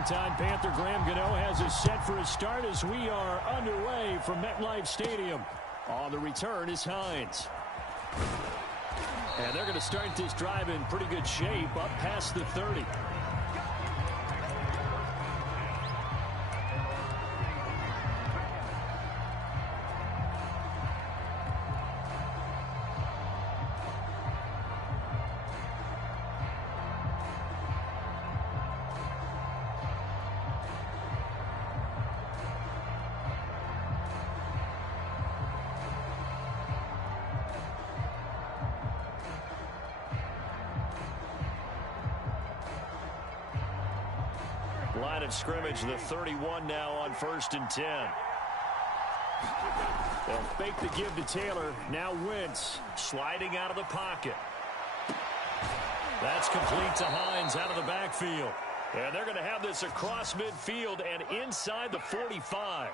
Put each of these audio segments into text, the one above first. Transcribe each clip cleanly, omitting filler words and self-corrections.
Longtime Panther Graham Gano has us set for a start as we are underway from MetLife Stadium. On the return is Hines. And they're going to start this drive in pretty good shape up past the 30. Line of scrimmage, the 31 now on 1st and 10. They'll fake the give to Taylor. Now Wentz sliding out of the pocket. That's complete to Hines out of the backfield. And they're going to have this across midfield and inside the 45.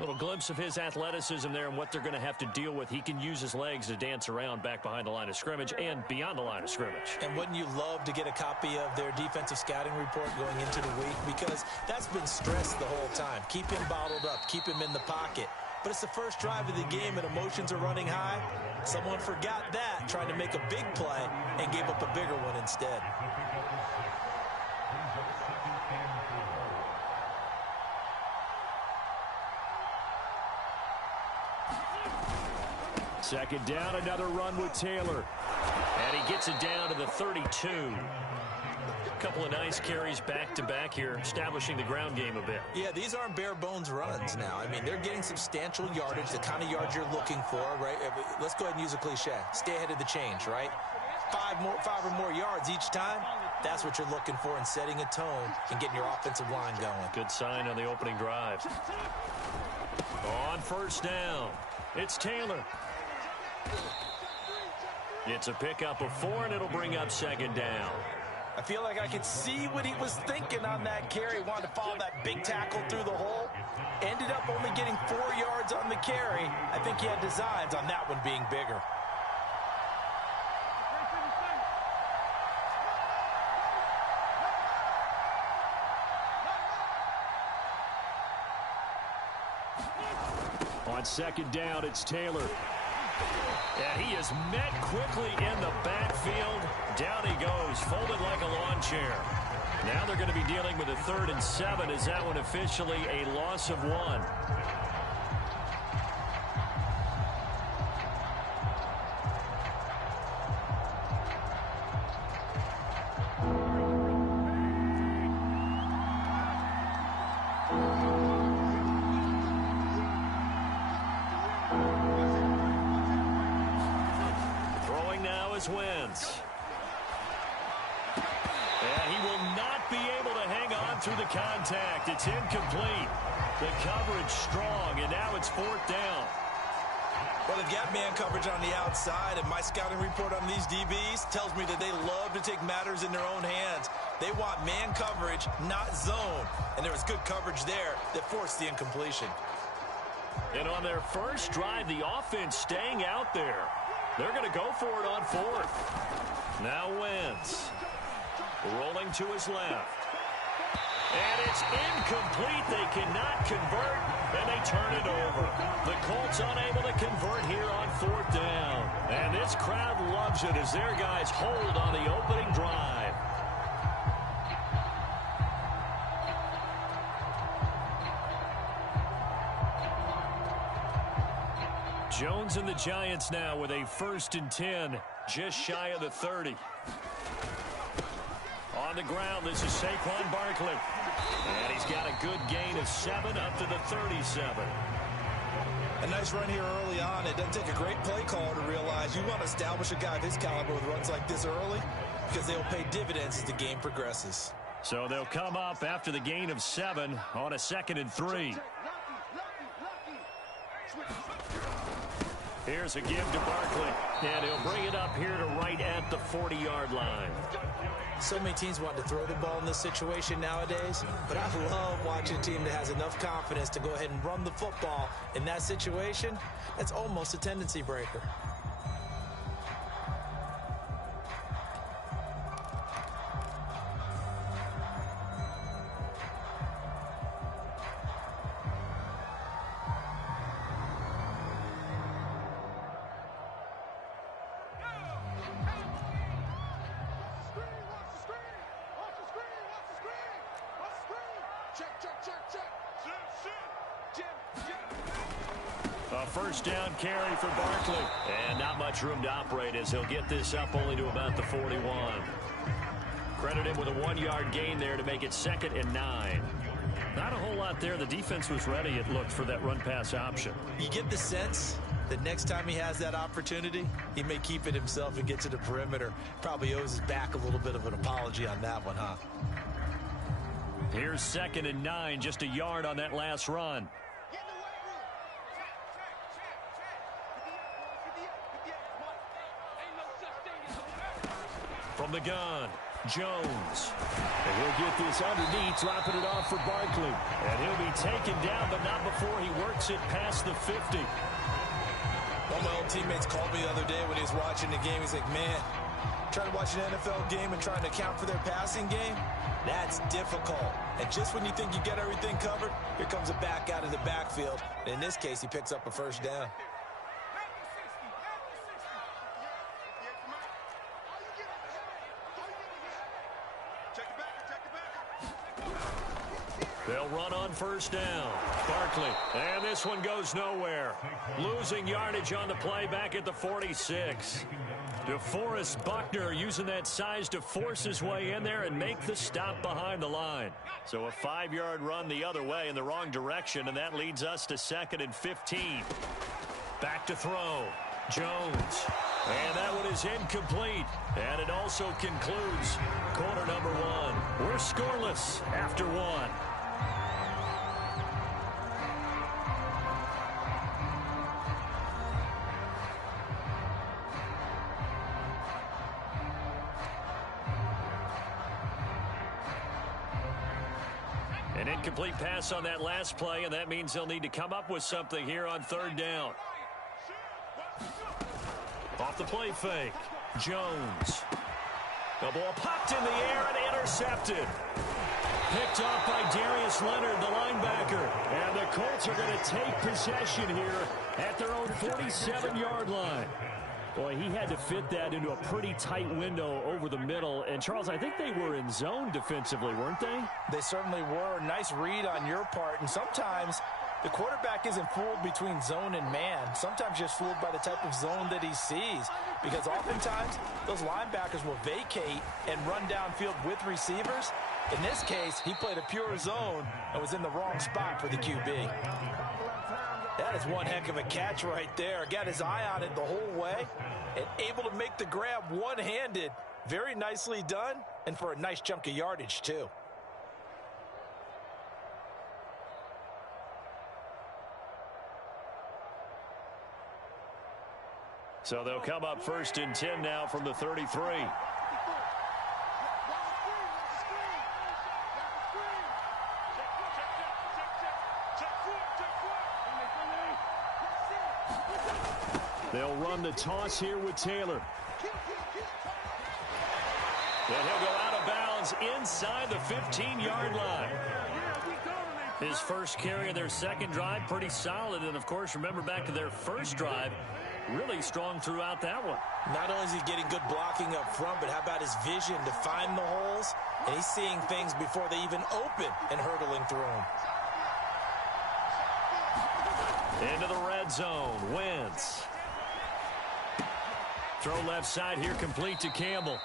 Little glimpse of his athleticism there and what they're going to have to deal with. He can use his legs to dance around back behind the line of scrimmage and beyond the line of scrimmage. And wouldn't you love to get a copy of their defensive scouting report going into the week? Because that's been stressed the whole time. Keep him bottled up. Keep him in the pocket. But it's the first drive of the game and emotions are running high. Someone forgot that, trying to make a big play, and gave up a bigger one instead. second down, another run with Taylor. And he gets it down to the 32. A couple of nice carries back-to-back here, establishing the ground game a bit. Yeah, these aren't bare-bones runs now. I mean, they're getting substantial yardage, the kind of yards you're looking for, right? Let's go ahead and use a cliche. Stay ahead of the change, right? Five or more yards each time. That's what you're looking for in setting a tone and getting your offensive line going. Good sign on the opening drive. On first down, it's Taylor. It's a pickup of 4, and it'll bring up second down. I feel like I could see what he was thinking on that carry. Wanted to follow that big tackle through the hole. Ended up only getting 4 yards on the carry. I think he had designs on that one being bigger. On second down, it's Taylor. And he is met quickly in the backfield. Down he goes, folded like a lawn chair. Now they're going to be dealing with a 3rd and 7. Is that one officially a loss of 1? Wins. And he will not be able to hang on through the contact. It's incomplete. The coverage strong, and now it's 4th down. Well, they've got man coverage on the outside, and my scouting report on these DBs tells me that they love to take matters in their own hands. They want man coverage, not zone. And there was good coverage there that forced the incompletion. And on their first drive, the offense staying out there. They're going to go for it on 4th. Now Wentz. Rolling to his left. And it's incomplete. They cannot convert, and they turn it over. The Colts unable to convert here on 4th down. And this crowd loves it as their guys hold on the opening drive. Jones and the Giants now with a 1st and 10, just shy of the 30. On the ground, this is Saquon Barkley. And he's got a good gain of 7 up to the 37. A nice run here early on. It doesn't take a great play caller to realize you want to establish a guy of his caliber with runs like this early because they'll pay dividends as the game progresses. So they'll come up after the gain of 7 on a 2nd and 3. Here's a give to Barkley, and he'll bring it up here to right at the 40-yard line. So many teams want to throw the ball in this situation nowadays, but I love watching a team that has enough confidence to go ahead and run the football in that situation. That's almost a tendency breaker. A first down carry for Barkley. And not much room to operate as he'll get this up only to about the 41. Credit him with a 1-yard gain there to make it 2nd and 9. Not a whole lot there. The defense was ready, it looked, for that run-pass option. You get the sense that next time he has that opportunity, he may keep it himself and get to the perimeter. Probably owes his back a little bit of an apology on that one, huh? Here's 2nd and 9, just a yard on that last run. From the gun, Jones. And he'll get this underneath, dropping it off for Barkley. And he'll be taken down, but not before he works it past the 50. One of my old teammates called me the other day when he was watching the game. He's like, man, trying to watch an NFL game and trying to account for their passing game, that's difficult. And just when you think you get everything covered, here comes a back out of the backfield. And in this case, he picks up a first down. They'll run on first down. Barkley, and this one goes nowhere. Losing yardage on the play back at the 46. DeForest Buckner using that size to force his way in there and make the stop behind the line. So a 5-yard run the other way in the wrong direction, and that leads us to 2nd and 15. Back to throw. Jones. And that one is incomplete. And it also concludes quarter number 1. We're scoreless after 1. An incomplete pass on that last play, and that means they'll need to come up with something here on 3rd down. Off the play fake, Jones. The ball popped in the air and intercepted. Picked off by Darius Leonard, the linebacker. And the Colts are going to take possession here at their own 47-yard line. Boy, he had to fit that into a pretty tight window over the middle. And, Charles, I think they were in zone defensively, weren't they? They certainly were. Nice read on your part. And sometimes the quarterback isn't fooled between zone and man. Sometimes just fooled by the type of zone that he sees. Because oftentimes, those linebackers will vacate and run downfield with receivers. In this case, he played a pure zone and was in the wrong spot for the QB. That is one heck of a catch right there. Got his eye on it the whole way and able to make the grab one-handed. Very nicely done, and for a nice chunk of yardage, too. So they'll come up 1st and 10 now from the 33. They'll run the toss here with Taylor. And he'll go out of bounds inside the 15-yard line. His first carry of their second drive, pretty solid. And, of course, remember back to their first drive, really strong throughout that one. Not only is he getting good blocking up front, but how about his vision to find the holes? And he's seeing things before they even open and hurtling through them. Into the red zone, Wentz. Throw left side here, complete to Campbell.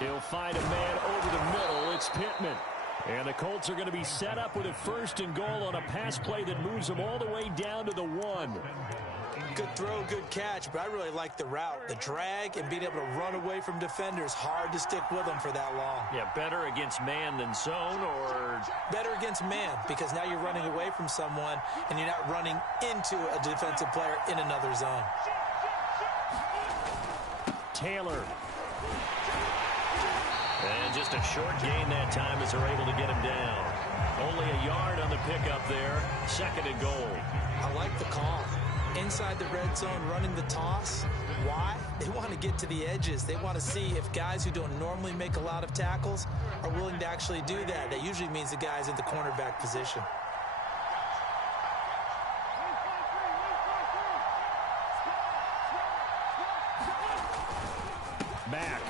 He'll find a man over the middle. It's Pittman. And the Colts are going to be set up with a 1st and goal on a pass play that moves them all the way down to the 1. Good throw, good catch, but I really like the route. The drag and being able to run away from defenders. Hard to stick with them for that long. Yeah, better against man than zone, or? Better against man, because now you're running away from someone and you're not running into a defensive player in another zone. Taylor. And just a short gain that time as they're able to get him down. Only a yard on the pickup there. 2nd and goal. I like the call. Inside the red zone, running the toss. Why? They want to get to the edges. They want to see if guys who don't normally make a lot of tackles are willing to actually do that. That usually means the guys in the cornerback position. Back.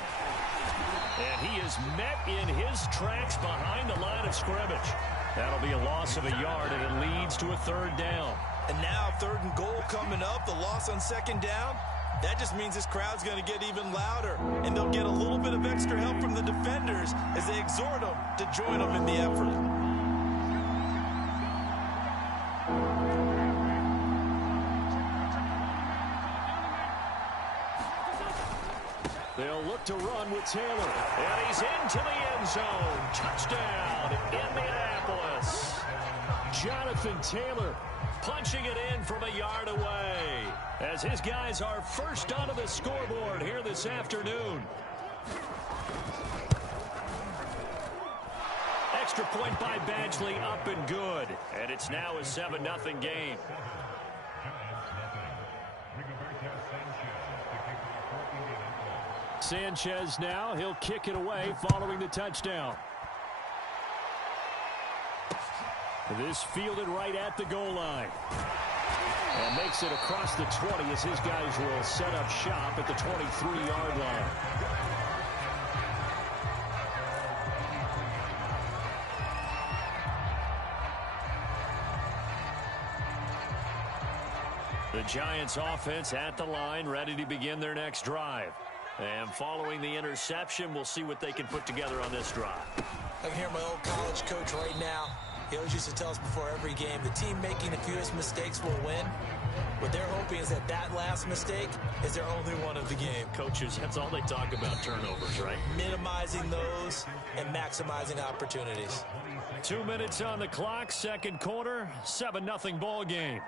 And he is met in his tracks behind the line of scrimmage. That'll be a loss of a yard, and it leads to a 3rd down. And now 3rd and goal coming up, the loss on 2nd down. That just means this crowd's going to get even louder, and they'll get a little bit of extra help from the defenders as they exhort them to join them in the effort. They'll look to run with Taylor. And he's into the end zone. Touchdown, Indianapolis. Jonathan Taylor punching it in from a yard away as his guys are first onto the scoreboard here this afternoon. Extra point by Badgley, up and good. And it's now a 7-0 game. Sanchez now, he'll kick it away following the touchdown. This fielded right at the goal line. And makes it across the 20 as his guys will set up shop at the 23-yard line. The Giants offense at the line, ready to begin their next drive. And following the interception, we'll see what they can put together on this drive. I can hear my old college coach right now. He always used to tell us before every game, the team making the fewest mistakes will win. What they're hoping is that that last mistake is their only one of the game. Coaches, that's all they talk about, turnovers, right? Minimizing those and maximizing opportunities. 2 minutes on the clock, 2nd quarter, 7-0 ball game.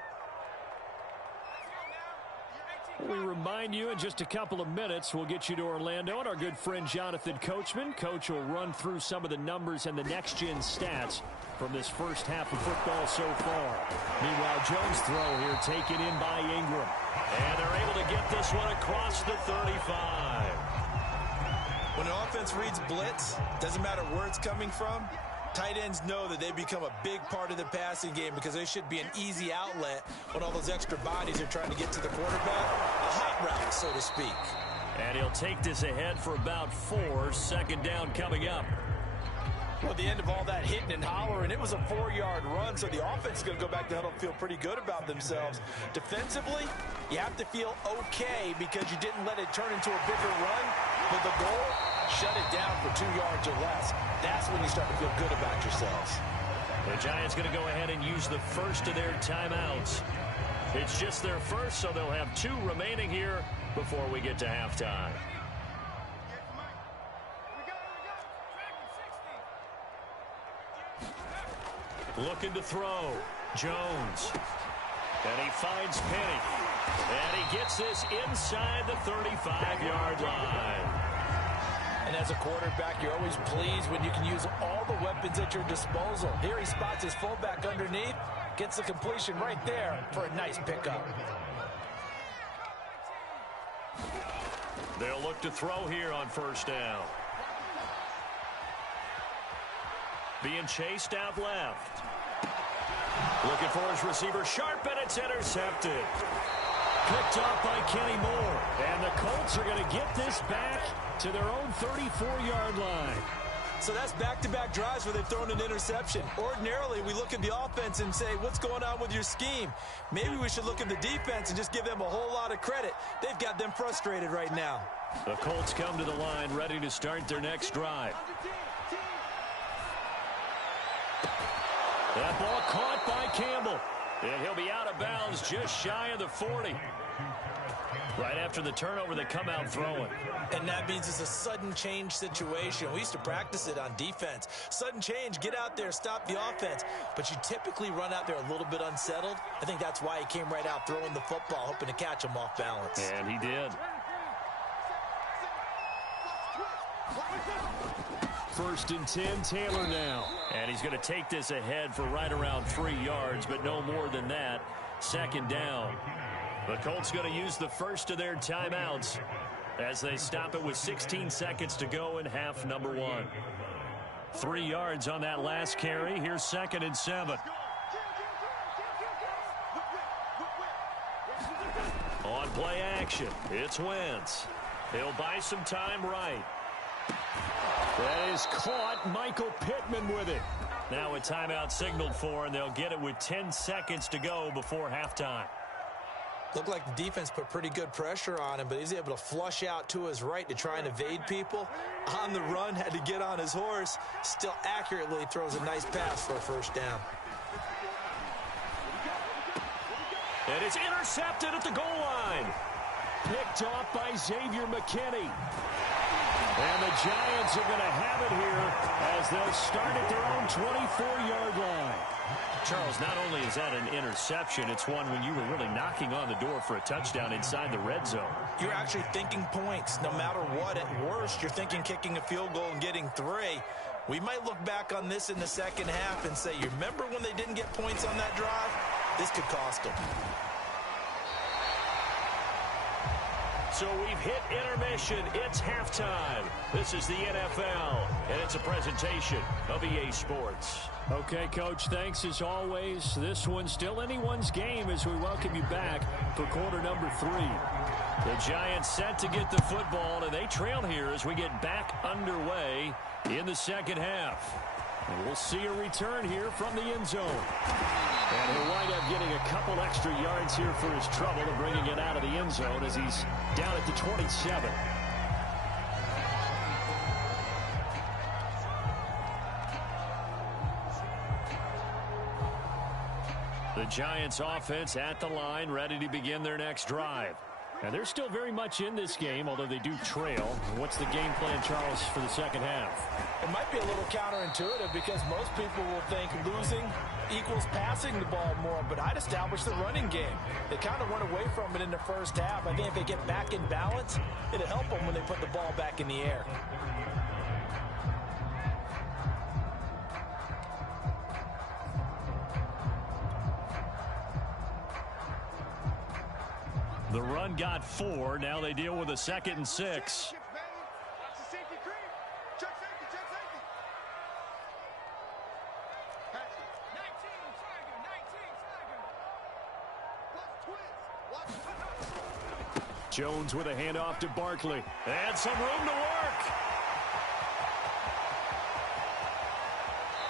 We remind you in just a couple of minutes, we'll get you to Orlando and our good friend Jonathan Coachman. Coach will run through some of the numbers and the next-gen stats from this first half of football so far. Meanwhile, Jones' throw here taken in by Ingram. And they're able to get this one across the 35. When an offense reads blitz, doesn't matter where it's coming from, tight ends know that they become a big part of the passing game because they should be an easy outlet when all those extra bodies are trying to get to the quarterback. A hot route, so to speak. And he'll take this ahead for about 4. 2nd down coming up. Well, at the end of all that hitting and hollering, it was a 4-yard run, so the offense is going to go back to huddle and feel pretty good about themselves. Defensively, you have to feel okay because you didn't let it turn into a bigger run, but the goal, shut it down for 2 yards or less. That's when you start to feel good about yourselves. The Giants going to go ahead and use the first of their timeouts. It's just their first, so they'll have 2 remaining here before we get to halftime. Looking to throw. Jones. And he finds Penny. And he gets this inside the 35-yard line. And as a quarterback, you're always pleased when you can use all the weapons at your disposal. Here he spots his fullback underneath, gets the completion right there for a nice pickup. They'll look to throw here on 1st down. Being chased out left. Looking for his receiver, Sharp, and it's intercepted. Picked off by Kenny Moore. And the Colts are going to get this back to their own 34-yard line. So that's back-to-back drives where they've thrown an interception. Ordinarily, we look at the offense and say, what's going on with your scheme? Maybe we should look at the defense and just give them a whole lot of credit. They've got them frustrated right now. The Colts come to the line ready to start their next drive. That ball caught by Campbell. And he'll be out of bounds just shy of the 40. Right after the turnover, they come out throwing. And that means it's a sudden change situation. We used to practice it on defense. Sudden change, get out there, stop the offense. But you typically run out there a little bit unsettled. I think that's why he came right out throwing the football, hoping to catch him off balance. And he did. First and 10, Taylor now. And he's going to take this ahead for right around 3 yards, but no more than that. Second down. The Colts going to use the first of their timeouts as they stop it with 16 seconds to go in half number 1. 3 yards on that last carry. Here's 2nd and 7. On play action, it's Wentz. He'll buy some time right. That is caught. Michael Pittman with it. Now a timeout signaled for, and they'll get it with 10 seconds to go before halftime. Looked like the defense put pretty good pressure on him, but he's able to flush out to his right to try and evade people. On the run, had to get on his horse. Still accurately throws a nice pass for a first down. And it's intercepted at the goal line. Picked off by Xavier McKinney. And the Giants are going to have it here as they'll start at their own 24-yard line. Charles, not only is that an interception, it's one when you were really knocking on the door for a touchdown inside the red zone. You're actually thinking points. No matter what, at worst, you're thinking kicking a field goal and getting 3. We might look back on this in the second half and say, you remember when they didn't get points on that drive? This could cost them. So we've hit intermission. It's halftime. This is the NFL, and it's a presentation of EA Sports. Okay, Coach, thanks as always. This one's still anyone's game as we welcome you back for quarter number 3. The Giants set to get the football, and they trail here as we get back underway in the second half. And we'll see a return here from the end zone. And he'll wind up getting a couple extra yards here for his trouble and bringing it out of the end zone as he's down at the 27. The Giants offense at the line, ready to begin their next drive. And they're still very much in this game, although they do trail. What's the game plan, Charles, for the second half? It might be a little counterintuitive because most people will think losing equals passing the ball more, but I'd establish the running game. They kind of went away from it in the first half. I think if they get back in balance, it'll help them when they put the ball back in the air. The run got 4. Now they deal with a 2nd and 6. Jones with a handoff to Barkley. And some room to work.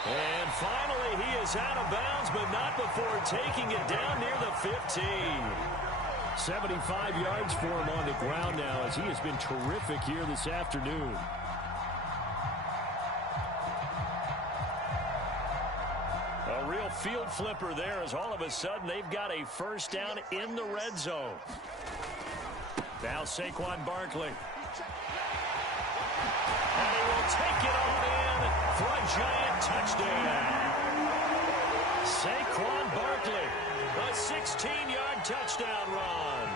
And finally, he is out of bounds, but not before taking it down near the 15. 75 yards for him on the ground now as he has been terrific here this afternoon. A real field flipper there as all of a sudden they've got a first down in the red zone. Now Saquon Barkley. And he will take it on in for a Giant touchdown. Saquon Barkley, a 16-yard touchdown run.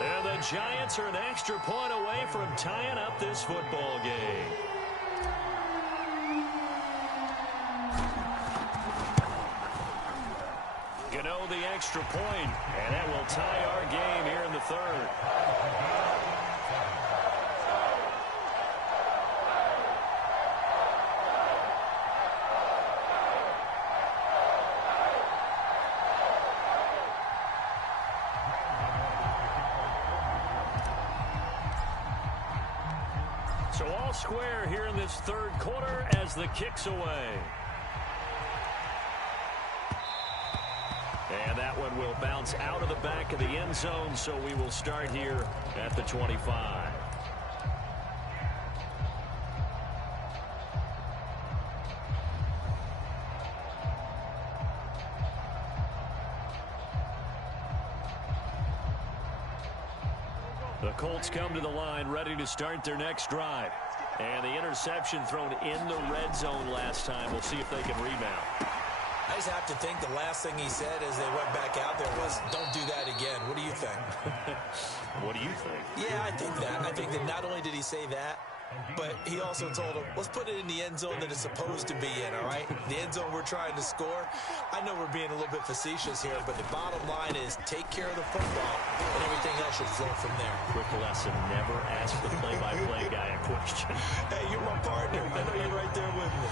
And the Giants are an extra point away from tying up this football game. Gano the extra point, and that will tie our game here in the third. So all square here in this third quarter as the kick's away. And that one will bounce out of the back of the end zone, so we will start here at the 25. The Colts come to the line ready to start their next drive. And the interception thrown in the red zone last time. We'll see if they can rebound. I just have to think the last thing he said as they went back out there was, don't do that again. What do you think? What do you think? Yeah, I think that. I think that not only did he say that, But he also told him, let's put it in the end zone that it's supposed to be in, all right? The end zone we're trying to score. I know we're being a little bit facetious here, but the bottom line is take care of the football, and everything else should flow from there. Quick lesson, never ask the play-by-play guy a question. Hey, you're my partner. I know you're right there with me.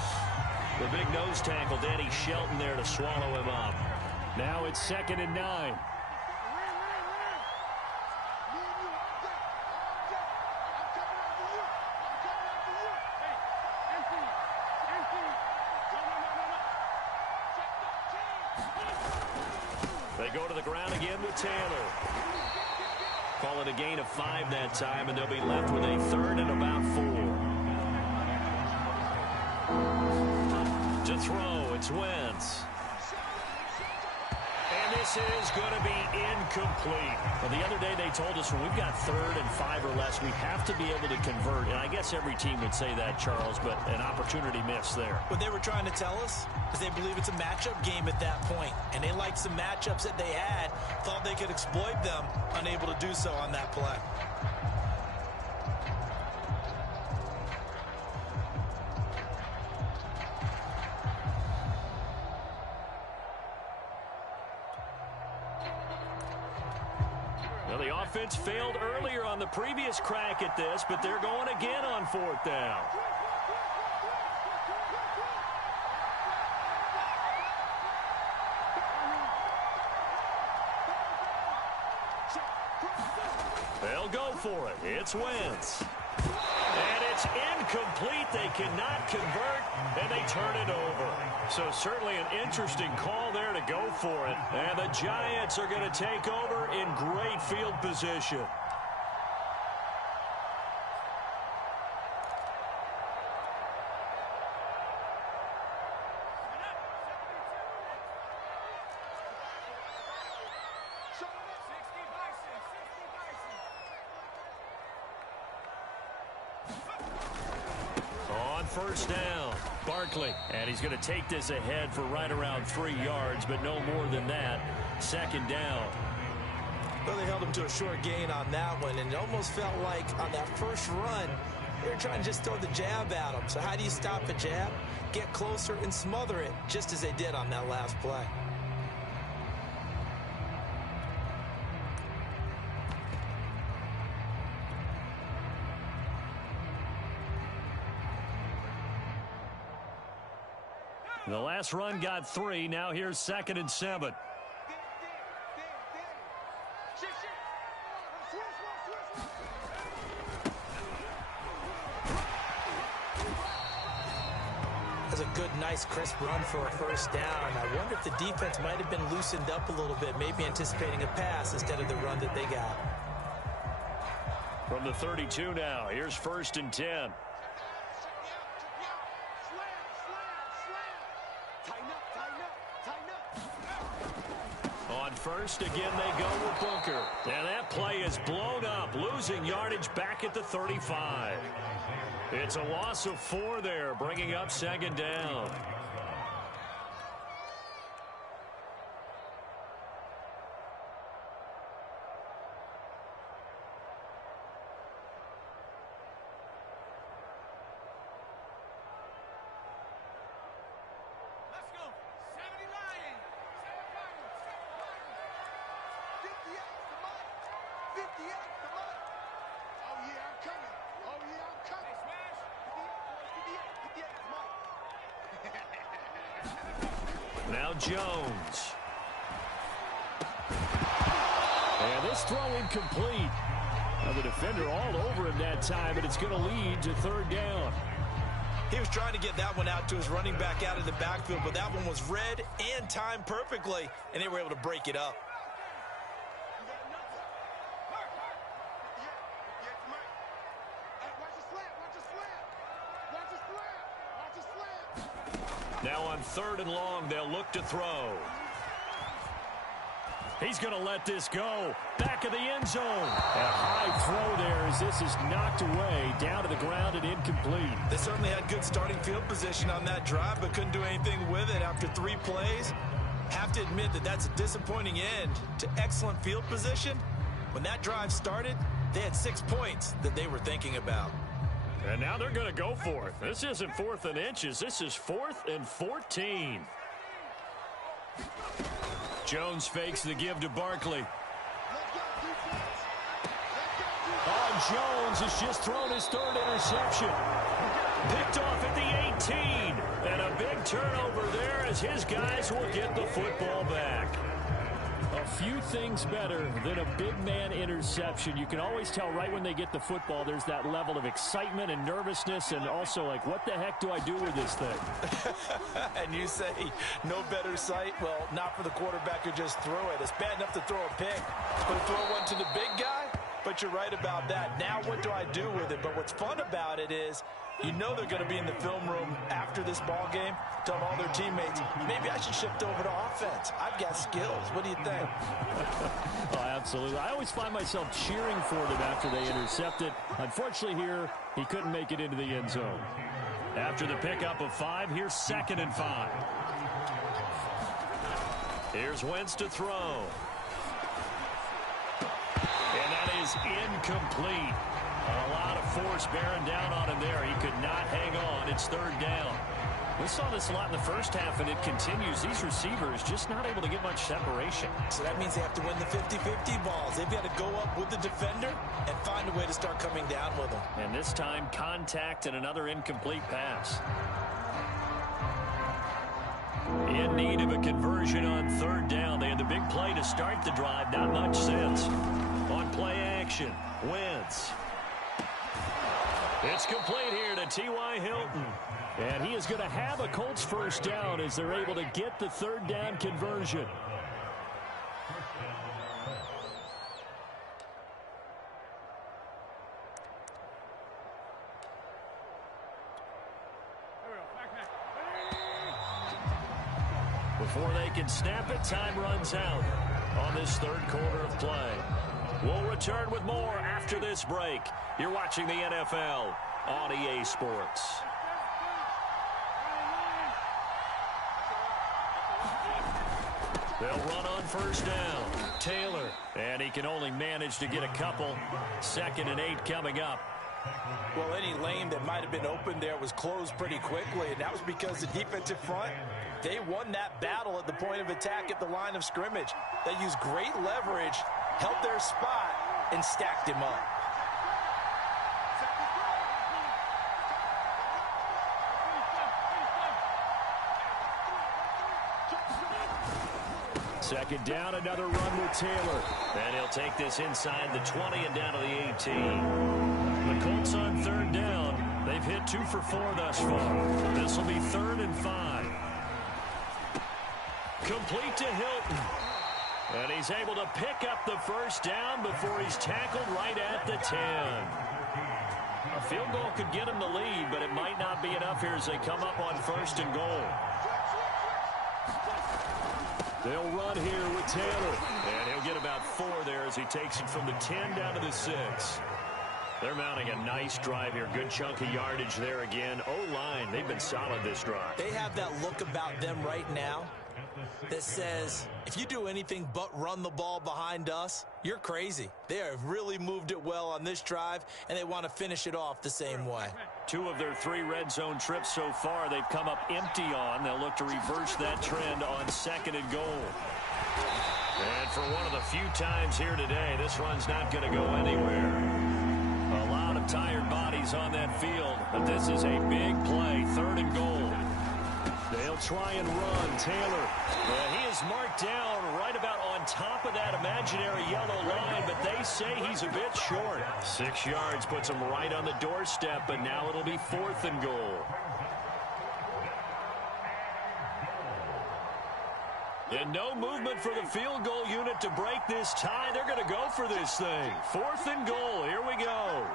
The big nose tackle, Danny Shelton there to swallow him up. Now it's 2nd and 9. They go to the ground again with Taylor. Call it a gain of 5 that time, and they'll be left with a 3rd and about 4. To throw, it's Wentz. And this is going to be incomplete. Well, the other day they told us when we've got 3rd and 5 or less, we have to be able to convert. And I guess every team would say that, Charles, but an opportunity missed there. What they were trying to tell us is they believe it's a matchup game at that point. And they liked some matchups that they had, thought they could exploit them, unable to do so on that play. Well, the offense failed earlier on the previous crack at this, but they're going again on 4th down. They'll go for it. It's Wentz. And it's incomplete. They cannot convert, and they turn it over. So certainly an interesting call there to go for it. And the Giants are going to take over in great field position. On 1st down, Barkley, and he's going to take this ahead for right around 3 yards, but no more than that. 2nd down. Well, they held him to a short gain on that one, and it almost felt like on that first run, they were trying to just throw the jab at him. So how do you stop a jab? Get closer and smother it, just as they did on that last play. The last run got 3. Now here's 2nd and 7. That's a good, nice, crisp run for a 1st down. I wonder if the defense might have been loosened up a little bit, maybe anticipating a pass instead of the run that they got. From the 32 now, here's 1st and 10. On 1st, again, they go with Booker. And that play is blown up, losing yardage back at the 35. It's a loss of 4 there, bringing up 2nd down. Now Jones. And this throw incomplete. Now the defender all over him that time, but it's going to lead to 3rd down. He was trying to get that one out to his running back out of the backfield, but that one was read and timed perfectly, and they were able to break it up. Now on 3rd and long, they'll look to throw. He's going to let this go. Back of the end zone. A high throw there as this is knocked away, down to the ground and incomplete. They certainly had good starting field position on that drive, but couldn't do anything with it after 3 plays. Have to admit that that's a disappointing end to excellent field position. When that drive started, they had 6 points that they were thinking about. And now they're going to go for it. This isn't 4th and inches. This is 4th and 14. Jones fakes the give to Barkley. Jones has just thrown his 3rd interception. Picked off at the 18. And a big turnover there as his guys will get the football back. A few things better than a big man interception. You can always tell right when they get the football, there's that level of excitement and nervousness and also like, what the heck do I do with this thing? And you say, no better sight? Well, not for the quarterback who just threw it. It's bad enough to throw a pick, but to throw one to the big guy? But you're right about that. Now what do I do with it? But what's fun about it is you know they're going to be in the film room after this ball game, tell all their teammates, maybe I should shift over to offense. I've got skills. What do you think? Oh, absolutely. I always find myself cheering for them after they intercept it. Unfortunately here, he couldn't make it into the end zone. After the pickup of 5, here's 2nd and 5. Here's Wentz to throw. And that is incomplete. A lot of force bearing down on him there. He could not hang on. It's 3rd down. We saw this a lot in the first half, and it continues. These receivers just not able to get much separation. So that means they have to win the 50-50 balls. They've got to go up with the defender and find a way to start coming down with them. And this time, contact and another incomplete pass. In need of a conversion on 3rd down. They had the big play to start the drive. Not much sense. On play action, Wentz. It's complete here to T.Y. Hilton. And he is going to have a Colts 1st down as they're able to get the 3rd down conversion. Before they can snap it, time runs out on this 3rd quarter of play. We'll return with more after this break. You're watching the NFL on EA Sports. They'll run on 1st down. Taylor, and he can only manage to get a couple. 2nd and 8 coming up. Well, any lane that might have been open there was closed pretty quickly, and that was because the defensive front, they won that battle at the point of attack at the line of scrimmage. They used great leverage, held their spot, and stacked him up. Second down, another run with Taylor. And he'll take this inside the 20 and down to the 18. The Colts on 3rd down. They've hit 2 for 4 thus far. This will be 3rd and 5. Complete to Hilton. And he's able to pick up the 1st down before he's tackled right at the 10. A field goal could get him the lead, but it might not be enough here as they come up on 1st and goal. They'll run here with Taylor. And he'll get about 4 there as he takes it from the 10 down to the 6. They're mounting a nice drive here. Good chunk of yardage there again. O-line, they've been solid this drive. They have that look about them right now that says, if you do anything but run the ball behind us, you're crazy. They have really moved it well on this drive, and they want to finish it off the same way. 2 of their 3 red zone trips so far, they've come up empty on. They'll look to reverse that trend on 2nd and goal. And for one of the few times here today, this run's not going to go anywhere. A lot of tired bodies on that field, but this is a big play, 3rd and goal. They'll try and run. Taylor, he is marked down right about on top of that imaginary yellow line, but they say he's a bit short. 6 yards puts him right on the doorstep, but now it'll be 4th and goal. And no movement for the field goal unit to break this tie. They're going to go for this thing. 4th and goal. Here we go.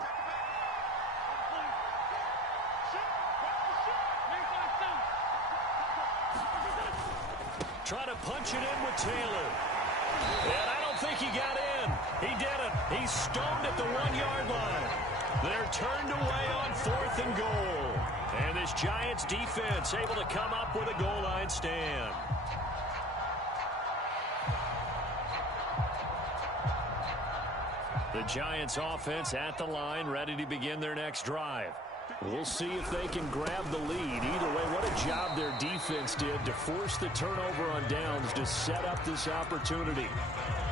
Trying to punch it in with Taylor. And I don't think he got in. He didn't. He's stoned at the 1-yard line. They're turned away on 4th and goal. And this Giants defense able to come up with a goal line stand. The Giants offense at the line, ready to begin their next drive. We'll see if they can grab the lead. Either way, what a job their defense did to force the turnover on downs to set up this opportunity.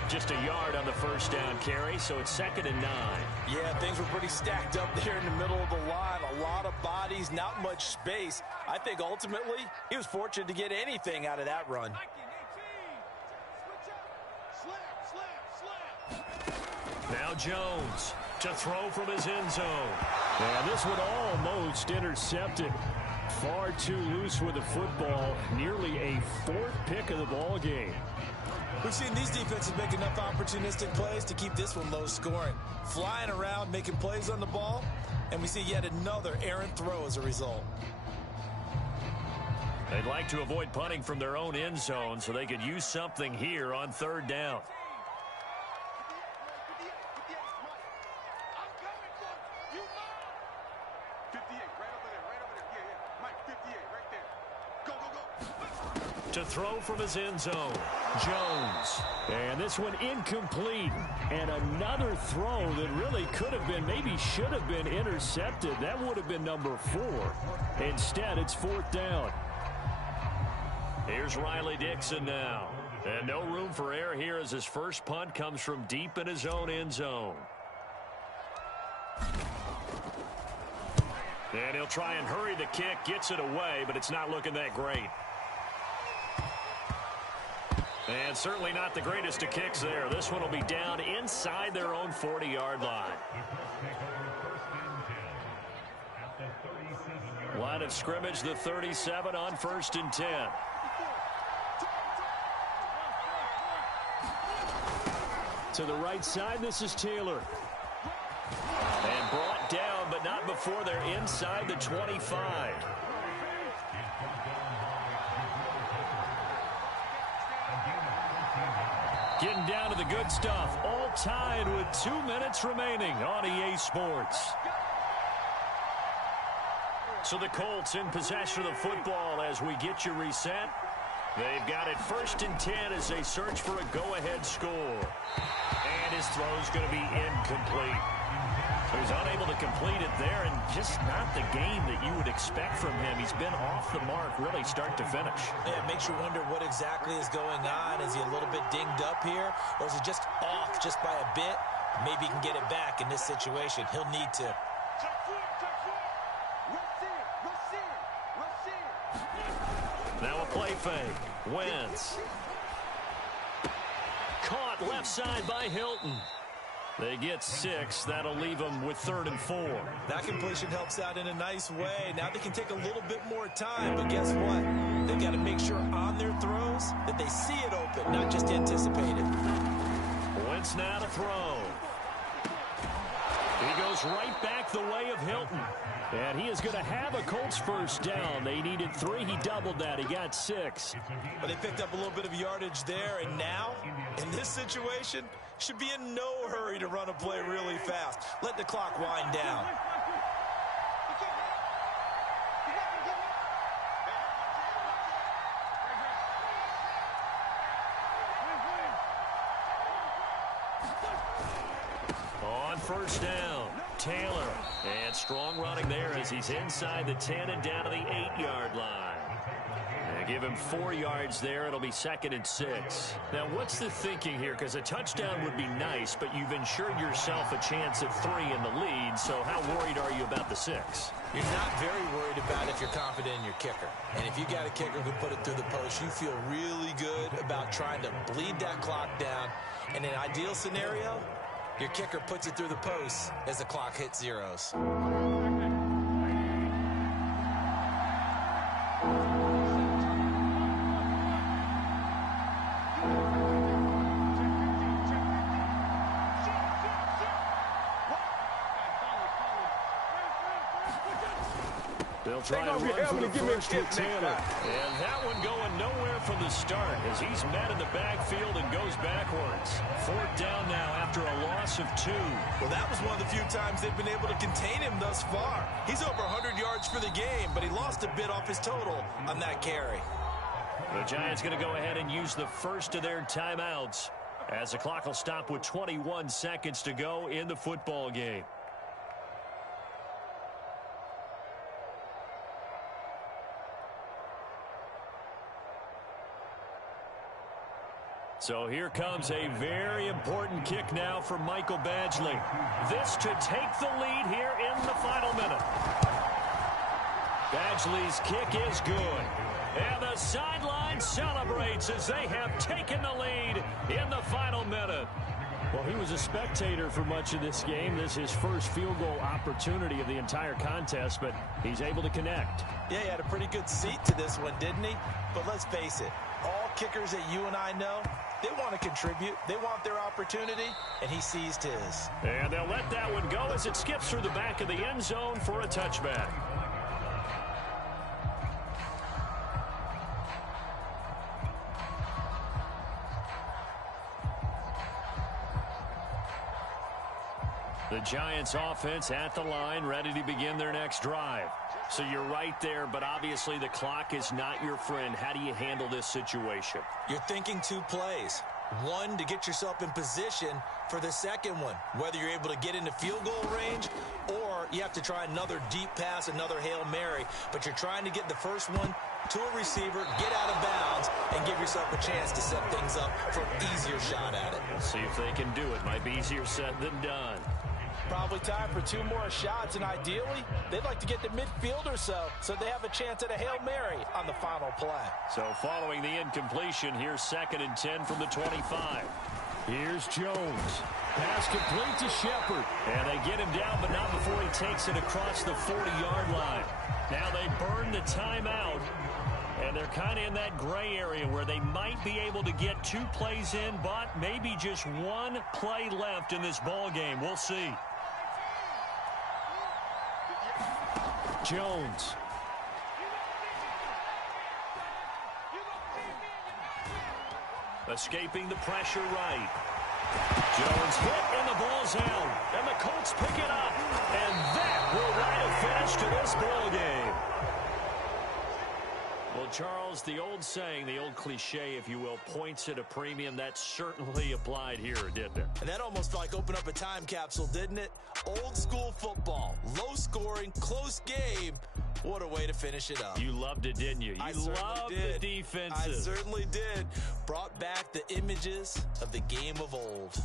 Just a yard on the first down carry, so it's 2nd and 9. Yeah, things were pretty stacked up there in the middle of the line. A lot of bodies, not much space. I think ultimately he was fortunate to get anything out of that run. Now Jones to throw from his end zone. And this one almost intercepted. Far too loose with the football. Nearly a 4th pick of the ball game. We've seen these defenses make enough opportunistic plays to keep this one low scoring. Flying around, making plays on the ball, and we see yet another errant throw as a result. They'd like to avoid punting from their own end zone so they could use something here on 3rd down. To throw from his end zone, Jones. And this one incomplete. And another throw that really could have been, maybe should have been intercepted. That would have been number 4. Instead, it's 4th down. Here's Riley Dixon now. And no room for error here as his first punt comes from deep in his own end zone. And he'll try and hurry the kick, gets it away, but it's not looking that great. And certainly not the greatest of kicks there. This one will be down inside their own 40-yard line. Line of scrimmage, the 37 on 1st and 10. To the right side, this is Taylor. And brought down, but not before they're inside the 25. Getting down to the good stuff. All tied with 2 minutes remaining on EA Sports. So the Colts in possession of the football as we get you reset. They've got it 1st and 10 as they search for a go-ahead score. And his throw's going to be incomplete. He's unable to complete it there, and just not the game that you would expect from him. He's been off the mark really start to finish. Yeah, it makes you wonder what exactly is going on. Is he a little bit dinged up here, or is he just off just by a bit? Maybe he can get it back in this situation. He'll need to. Now a play fake. Wentz. Caught left side by Hilton. They get 6. That'll leave them with 3rd and 4. That completion helps out in a nice way. Now they can take a little bit more time, but guess what? They've got to make sure on their throws that they see it open, not just anticipate it. Wentz now to throw. He goes right back the way of Hilton. And he is going to have a Colts first down. They needed 3. He doubled that. He got 6. But they picked up a little bit of yardage there. And now, in this situation, should be in no hurry to run a play really fast. Let the clock wind down. On first down, Taylor. And strong running there as he's inside the 10 and down to the 8-yard line. They give him 4 yards there. It'll be 2nd and 6. Now, what's the thinking here? Because a touchdown would be nice, but you've ensured yourself a chance at 3 in the lead. So how worried are you about the 6? You're not very worried about if you're confident in your kicker. And if you got a kicker who put it through the post, you feel really good about trying to bleed that clock down. In an ideal scenario, your kicker puts it through the post as the clock hits zeros. They'll try to run for the first with Taylor. And that one going nowhere from the start as he's met in the backfield and goes backwards. 4th down now after a loss of 2. Well, that was one of the few times they've been able to contain him thus far. He's over 100 yards for the game, but he lost a bit off his total on that carry. The Giants going to go ahead and use the first of their timeouts as the clock will stop with 21 seconds to go in the football game. So here comes a very important kick now for Michael Badgley. This to take the lead here in the final minute. Badgley's kick is good. And the sideline celebrates as they have taken the lead in the final minute. Well, he was a spectator for much of this game. This is his first field goal opportunity of the entire contest, but he's able to connect. Yeah, he had a pretty good seat to this one, didn't he? But let's face it, all kickers that you and I know, they want to contribute. They want their opportunity, and he seized his. And they'll let that one go as it skips through the back of the end zone for a touchback. The Giants offense at the line, ready to begin their next drive. So you're right there, but obviously the clock is not your friend. How do you handle this situation? You're thinking two plays. One, to get yourself in position for the second one, whether you're able to get into field goal range or you have to try another deep pass, another Hail Mary, but you're trying to get the first one to a receiver, get out of bounds, and give yourself a chance to set things up for an easier shot at it. We'll see if they can do it. Might be easier said than done. Probably time for two more shots, and ideally, they'd like to get to midfield or so they have a chance at a Hail Mary on the final play. So following the incompletion, here's 2nd and 10 from the 25. Here's Jones. Pass complete to Shepard. And they get him down, but not before he takes it across the 40-yard line. Now they burn the timeout, and they're kind of in that gray area where they might be able to get 2 plays in, but maybe just 1 play left in this ball game. We'll see. Jones. Escaping the pressure right. Jones hit and the ball's out. And the Colts pick it up. And that will write a finish to this ball game. Well, Charles, the old saying, the old cliche, if you will, points at a premium, that certainly applied here, didn't it? And that almost like opened up a time capsule, didn't it? Old school football, low scoring, close game. What a way to finish it up. You loved it, didn't you? You loved the defenses. I certainly did. Brought back the images of the game of old.